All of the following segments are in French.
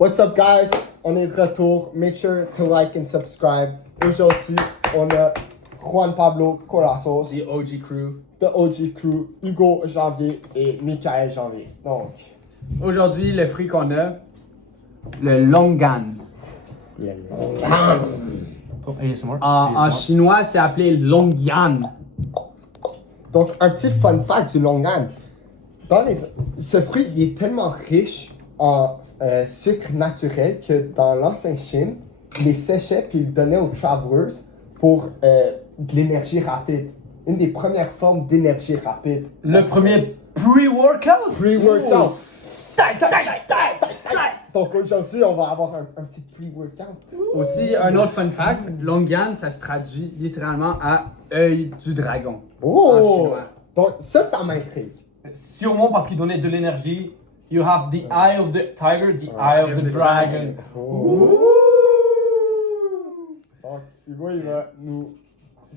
What's up, guys? On est de retour. Make sure to like and subscribe. Aujourd'hui, on a Juan Pablo Corazos, The OG Crew. The OG Crew, Hugo Janvier et Michael Janvier. Donc, Aujourd'hui, le fruit qu'on a, le longan. En chinois, c'est appelé longyang. Donc, un petit fun fact du longan. Ce fruit, il est tellement riche en sucre naturel que dans l'ancienne Chine, ils les séchaient puis ils le donnaient aux travelers pour de l'énergie rapide. Une des premières formes d'énergie rapide. Le premier pre-workout? Pre-workout. Donc aujourd'hui, on va avoir un petit pre-workout. Aussi, un autre fun fact, longan, ça se traduit littéralement à œil du dragon. En Oh! chinois. Donc ça m'intrigue. Sûrement parce qu'il donnait de l'énergie. You have the eye of the tiger, the eye of the dragon. Donc Hugo, il va nous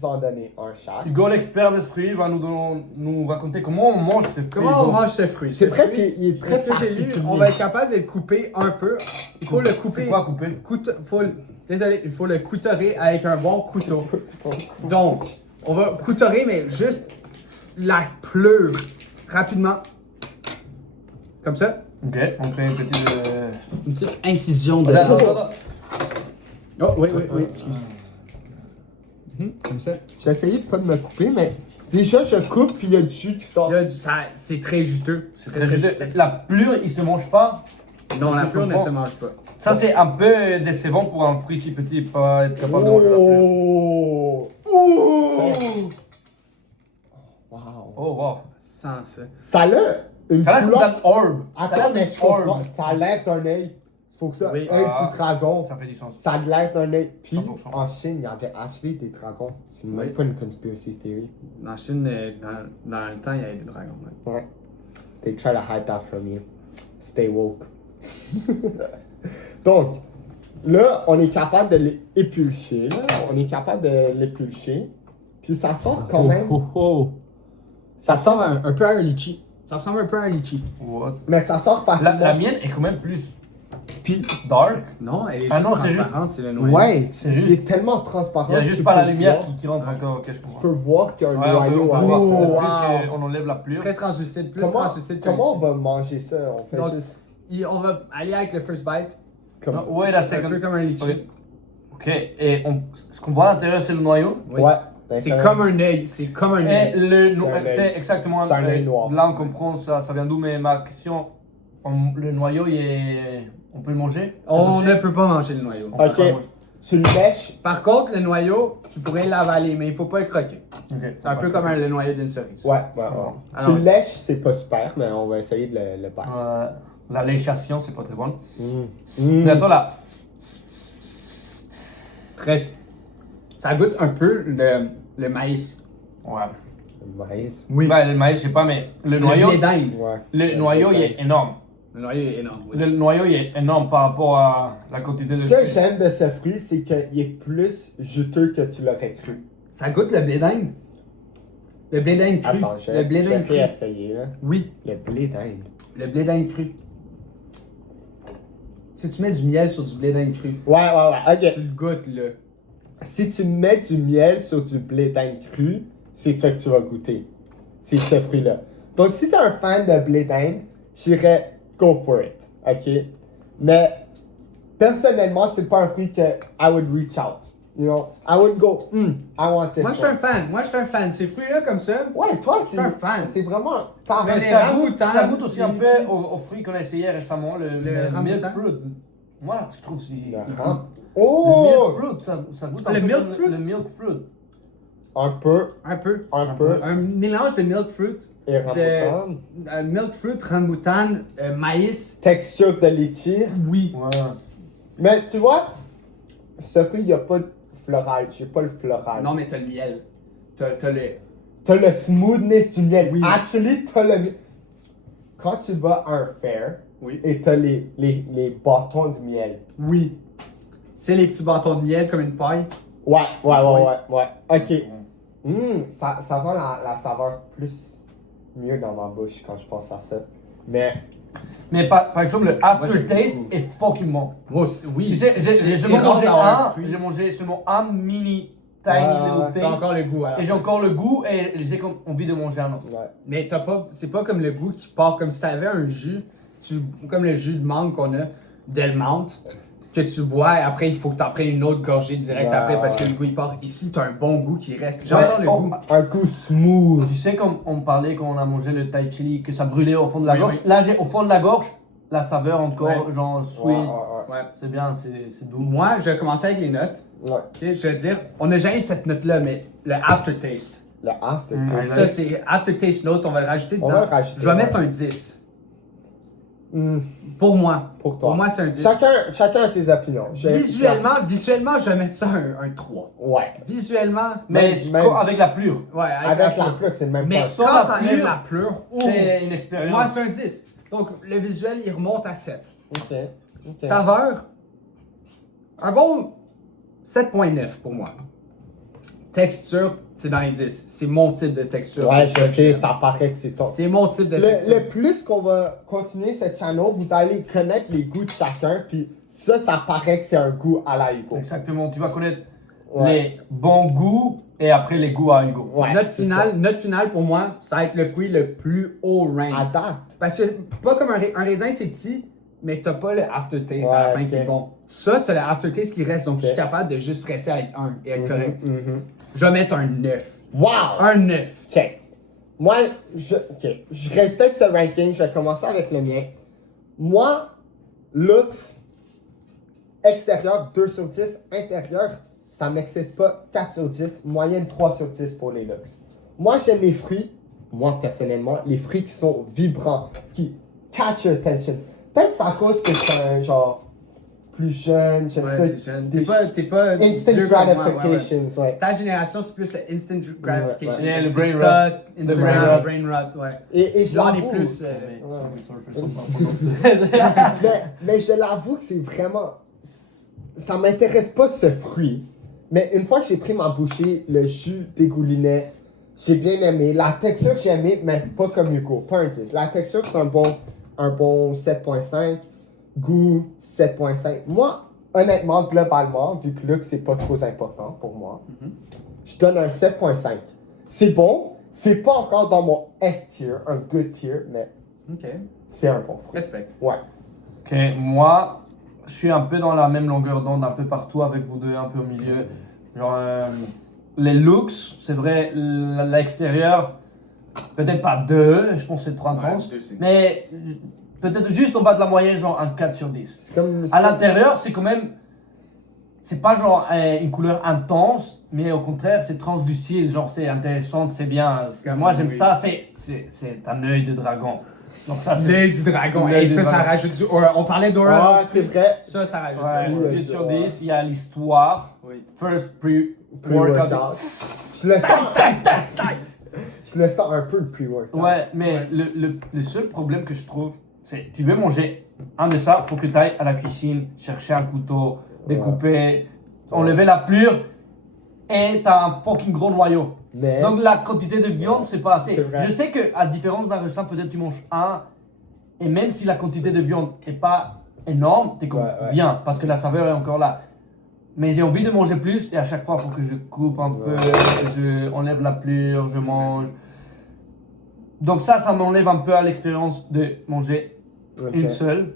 en donner un chat. Hugo, l'expert des fruits, va nous raconter comment on mange ce fruit. Comment on mange ce fruit? C'est Ce vrai fruit, qu'il est très ce que j'ai lu, particulier. on va être capable de le couper un peu. Il faut le couper. C'est quoi couper? Désolé, il faut le couturer avec un bon couteau. Donc, on va couturer, mais juste la pleure rapidement. Comme ça. Ok, on fait Une petite incision de. Attends. Oh, oui, excuse. Comme ça. J'ai essayé de pas de me couper, mais déjà je coupe puis il y a du jus qui sort. C'est très juteux. C'est très juteux. La plure, il se mange pas. Non, la Je pleure ne comprends. se mange pas. Ça, c'est un peu décevant pour un fruit si petit, pas être capable de manger la plure. Oh! Wow. Oh, wow. Sans ça. Ça a une Ça a l'air couleur. comme d'un orbe. Ça a Attends, l'air mais d'un je comprends. orbe. Ça a l'air d'un œil. C'est pour ça, Oui. œil Ah. du dragon. Ça fait du sens. Ça a l'air d'un œil. Puis 100%. en Chine, il y avait acheté des dragons. C'est même Oui. pas une conspiracy theory. En Chine, dans le temps, il y avait des dragons. Ouais. Ouais. They try to hide that from you. Stay woke. Donc, là, on est capable de l'épulcher. On est capable de l'épulcher. Puis ça sort quand même. Ça sort un peu à un litchi. Ça ressemble un peu à un litchi. What? Mais ça sort facilement. La mienne est quand même plus Puis, dark. Non, elle est Ah juste non, c'est transparente, c'est le noyau. ouais, C'est il juste- est tellement transparent. Il y a que juste tu pas la peux lumière voir- qui rentre encore. Ok, je Tu comprends. peux voir qu'il y a un Ouais, on noyau peut à voir l'intérieur. plus qu'on enlève la plure. Très translucide, plus Comment, translucide que comment on litchi. va manger ça? On fait Donc, juste On va aller avec le first bite. comme ça. Ouais, là, C'est c'est un peu comme un litchi. Ok, et ce qu'on voit à l'intérieur, c'est le noyau. Oui. Ouais. ben, C'est quand comme même. un œil. C'est comme un Et œil. C'est un c'est œil. exactement C'est un œil noir. là on comprend ça vient d'où, mais ma question, le noyau, on peut le manger? On ne peut pas manger le noyau. On peut Ok. pas le manger. Tu le lèches. Par contre, le noyau, tu pourrais l'avaler, mais il faut pas le croquer. Ok. C'est un peu comme le noyau d'une cerise. Ouais. comprends. Tu Alors, le lèches, c'est pas super, mais on va essayer de le battre. La léchation, c'est pas très bon. Mm. Mais attends là, Très. Ça goûte un peu le maïs. ouais. Le maïs. Oui. Ben, le maïs, je sais pas, mais le noyau, blé d'Inde. Ouais. le noyau, il est énorme. Le noyau est énorme. Oui. Le noyau, il est énorme par rapport à la quantité de Ce que fruits. j'aime de ce fruit, c'est qu'il est plus juteux que tu l'aurais cru. Ça goûte le blé d'Inde. Le blé d'Inde cru. Attends, Le blé d'Inde j'ai cru. essayer, là. Oui, Le blé d'Inde. le blé d'Inde cru. Si tu mets du miel sur du blé d'Inde cru, Ouais. tu Ok. le goûtes là. Si tu mets du miel sur du blé d'Inde cru, c'est ça que tu vas goûter. C'est ce fruit-là. Donc, si t'es un fan de blé d'Inde, j'irais go for it. Ok? Mais, personnellement, c'est pas un fruit que I would reach out. You know? I would go, I want this. Moi, je suis un one. fan. Moi, je suis un fan. Ces fruits-là comme ça. Ouais, toi, suis un fan. C'est vraiment. Mais les ça goûte, rambutan, ça goûte aussi un les peu litchis. aux fruits qu'on a essayé récemment, le milk rambutan. fruit. Moi, je trouve que c'est... Le Le ram- Oh! milk fruit, ça goûte un Le peu milk comme fruit? le milk fruit. Un peu, Un peu. un peu. Un mélange de milk fruit, Et rambutan. milk fruit, rambutan, maïs. Texture de litchi. Oui. Ouais. Mais tu vois, ce fruit, il n'y a pas de floral. J'ai pas le floral. Non, mais t'as le miel. T'as le. T'as le smoothness du miel. Oui. Actually, t'as le miel. Quand tu vas à un fair Oui. et t'as les bâtons de miel. Oui. Tu sais, les petits bâtons de miel comme une paille. Ouais. Oui. Ok. Ça rend la saveur plus mieux dans ma bouche quand je pense à ça. Mais Mais par exemple, le j'aime aftertaste beaucoup. est fucking bon. Moi aussi, oui. Tu sais, j'ai C'est seulement rare mangé d'avoir un, fruit. j'ai mangé seulement un mini Ouais, tiny ouais, little T'as thing. encore le goût. À la Et j'ai fin. encore le goût et j'ai comme envie de manger un autre. Ouais. Mais c'est pas comme le goût qui part comme si t'avais un jus, comme le jus de mangue qu'on a d'Elmont, que tu bois et après il faut que t'en prennes une autre gorgée direct Ouais, après parce que ouais. le goût il part. Ici t'as un bon goût qui reste. J'entends le oh, goût. Un goût smooth. Tu sais, comme on parlait quand on a mangé le Thai chili, que ça brûlait au fond de la Oui, gorge. oui. Là, j'ai au fond de la gorge la saveur encore, Ouais. genre sweet. Ouais. C'est bien, c'est doux. Moi, je vais commencer avec les notes. Ouais. Ok, je vais dire, on n'a jamais cette note-là, mais le aftertaste. Le aftertaste. Ça, c'est aftertaste note, on va le rajouter dedans. On va le rajouter, Je vais ouais. mettre un 10. Hmm, Pour moi. pour toi. Pour moi, c'est un 10. Chacun a ses opinions. Visuellement, je vais mettre ça un 3. Ouais. Visuellement, Mais Même- avec la plure, ouais, Avec la pluie, c'est le même Mais point. Sans quand la t'enlèves plure, la pleure, c'est une expérience. moi, c'est un 10. Donc, le visuel, il remonte à 7. Ok. Ok. Saveur, un bon 7.9 pour moi. Texture, c'est dans les 10. C'est mon type de texture. Ouais, C'est je que sais, j'aime. ça paraît que c'est ton. C'est mon type de texture. Le plus qu'on va continuer ce channel, vous allez connaître les goûts de chacun, puis ça paraît que c'est un goût à la Hugo. Exactement, tu vas connaître Ouais. les bons goûts et après les goûts à Hugo. Ouais, Note c'est finale pour moi, ça va être le fruit le plus haut ça. range. À date. Parce que pas comme un raisin, c'est petit, mais t'as pas le aftertaste à la Ouais, fin ok. qui est bon. Ça, t'as le aftertaste qui reste, donc je suis Ok. capable de juste rester avec un et être correct. Mhm. Je vais mettre un 9. Wow! Un 9. Check. Moi, je respecte ce ranking, je vais commencer avec le mien. Moi, looks, extérieur 2 sur 10, intérieur, ça m'excite pas 4 sur 10, moyenne 3 sur 10 pour les looks. Moi, j'aime les fruits, moi personnellement, les fruits qui sont vibrants, qui catch your attention. Peut-être c'est à cause que je suis un genre plus jeune, j'aime ça. T'es jeune. des- T'es pas Instant vieux comme moi, ouais, ouais. gratifications, ouais. Ta génération, c'est plus le instant gratification. Ouais, le brain TikTok, rot. Instagram, brain brain rot, ouais. Et je Là, on est l'avoue, plus. mais je l'avoue que c'est vraiment. Ça m'intéresse pas ce fruit. Mais une fois que j'ai pris ma bouchée, le jus dégoulinait. J'ai bien aimé. La texture, j'ai aimé, mais pas comme Hugo. Pas un 10. La texture, c'est un bon 7.5. Goût, 7.5. Moi, honnêtement, globalement, vu que look, c'est pas trop important pour moi, je donne un 7.5. C'est bon. C'est pas encore dans mon S tier, un good tier, mais Ok. c'est un bon fruit. Respect. Ouais. Ok, moi, je suis un peu dans la même longueur d'onde, un peu partout avec vous deux, un peu au milieu. Genre, les looks, c'est vrai, l'extérieur, peut-être pas 2, je pense que c'est trop intense, Ouais, 2, c'est- mais peut-être juste en bas de la moyenne, genre un 4 sur 10. C'est comme. À l'intérieur, c'est quand même, c'est pas genre une couleur intense, mais au contraire, c'est translucide, genre c'est intéressant, c'est bien. Comme Moi, j'aime oui. ça, c'est un œil de dragon. Donc ça, c'est... L'œil du dragon. L'œil Et du ça dragon. rajoute du aura. On parlait d'aura. Ah, c'est vrai. Ça rajoute. Ouais, du aura. 8 sur 10, il y a l'histoire. Oui. First pre-workout. Pre-workout. Je le sens. Je le sens un peu le pre-workout. Ouais, mais Ouais. le seul problème que je trouve, c'est tu veux manger un de ça, faut que tu ailles à la cuisine, chercher un couteau, découper, enlever la plure et t'as un fucking gros noyau. Mais. Donc la quantité de viande, c'est pas assez. C'est vrai. Je sais que à différence d'un raisin, peut-être tu manges un, et même si la quantité de viande est pas énorme, t'es comme Ouais. bien, parce que la saveur est encore là. Mais j'ai envie de manger plus, et à chaque fois, il faut que je coupe un peu, je enlève la plure, je mange. Donc ça m'enlève un peu à l'expérience de manger Ok. une seule.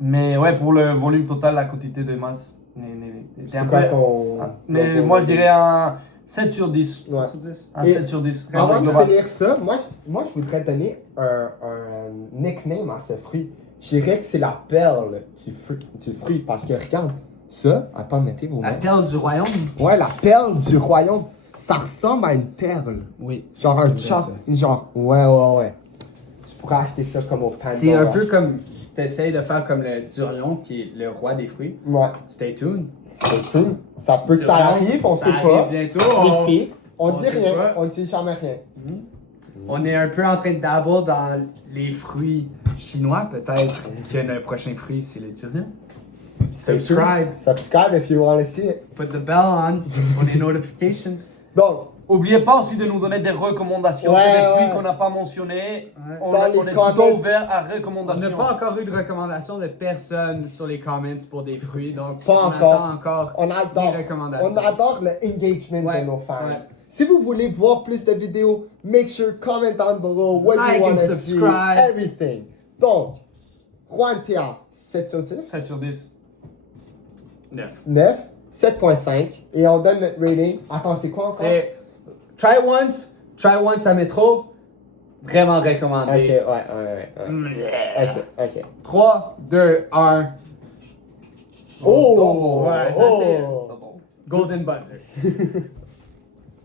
Mais ouais, pour le volume total, la quantité de masse était C'est un quoi peu... ton. Mais ton- moi, je dirais un 7 sur 10. Ouais. Sur 10. Un Et 7 sur 10. Avant de global. finir ça, moi je voudrais donner un nickname à ce fruit. Je dirais que c'est la perle du fruit. Parce que regarde, ça, attends, mettez vos La mains. perle du royaume. Ouais, la perle du royaume. Ça ressemble à une perle. Oui. Genre un C'est vrai, choc. ça. Genre, ouais. Tu pourrais acheter ça comme au Pandora. C'est un peu comme. T'essayes de faire comme le durion qui est le roi des fruits. Ouais, Stay tuned. c'est tout. Ça se peut que ça Durion, arrive, on ça sait pas. arrive bientôt. Sneak peek. On on dit sait rien, pas. on dit jamais rien. On est un peu en train de dabble dans les fruits chinois. Peut-être que le prochain fruit, c'est le durian. Subscribe. Subscribe if you want to see it. Put the bell on for les notifications. Donc, Oubliez pas aussi de nous donner des recommandations Ouais, sur des fruits ouais. qu'on n'a pas mentionnés. Ouais. On, Dans les on est comments. plutôt ouvert à On n'a recommandations. pas encore eu de recommandation de personne sur les comments pour des fruits, donc Pas on encore. attend encore On adore. des recommandations. On adore le engagement Ouais, de nos fans. ouais. Si vous voulez voir plus de vidéos, make sure comment down below what Like you want and to see, subscribe. everything. Donc, Juan Tia, 7 sur 10, 7 sur 10. 9. 9, 7.5, et on donne notre rating. Attends, c'est quoi encore? C'est try once à métro, vraiment Ok, recommandé. ouais. Ok. 3, 2, 1, Oh! Ouais, ça, c'est- oh. golden buzzer.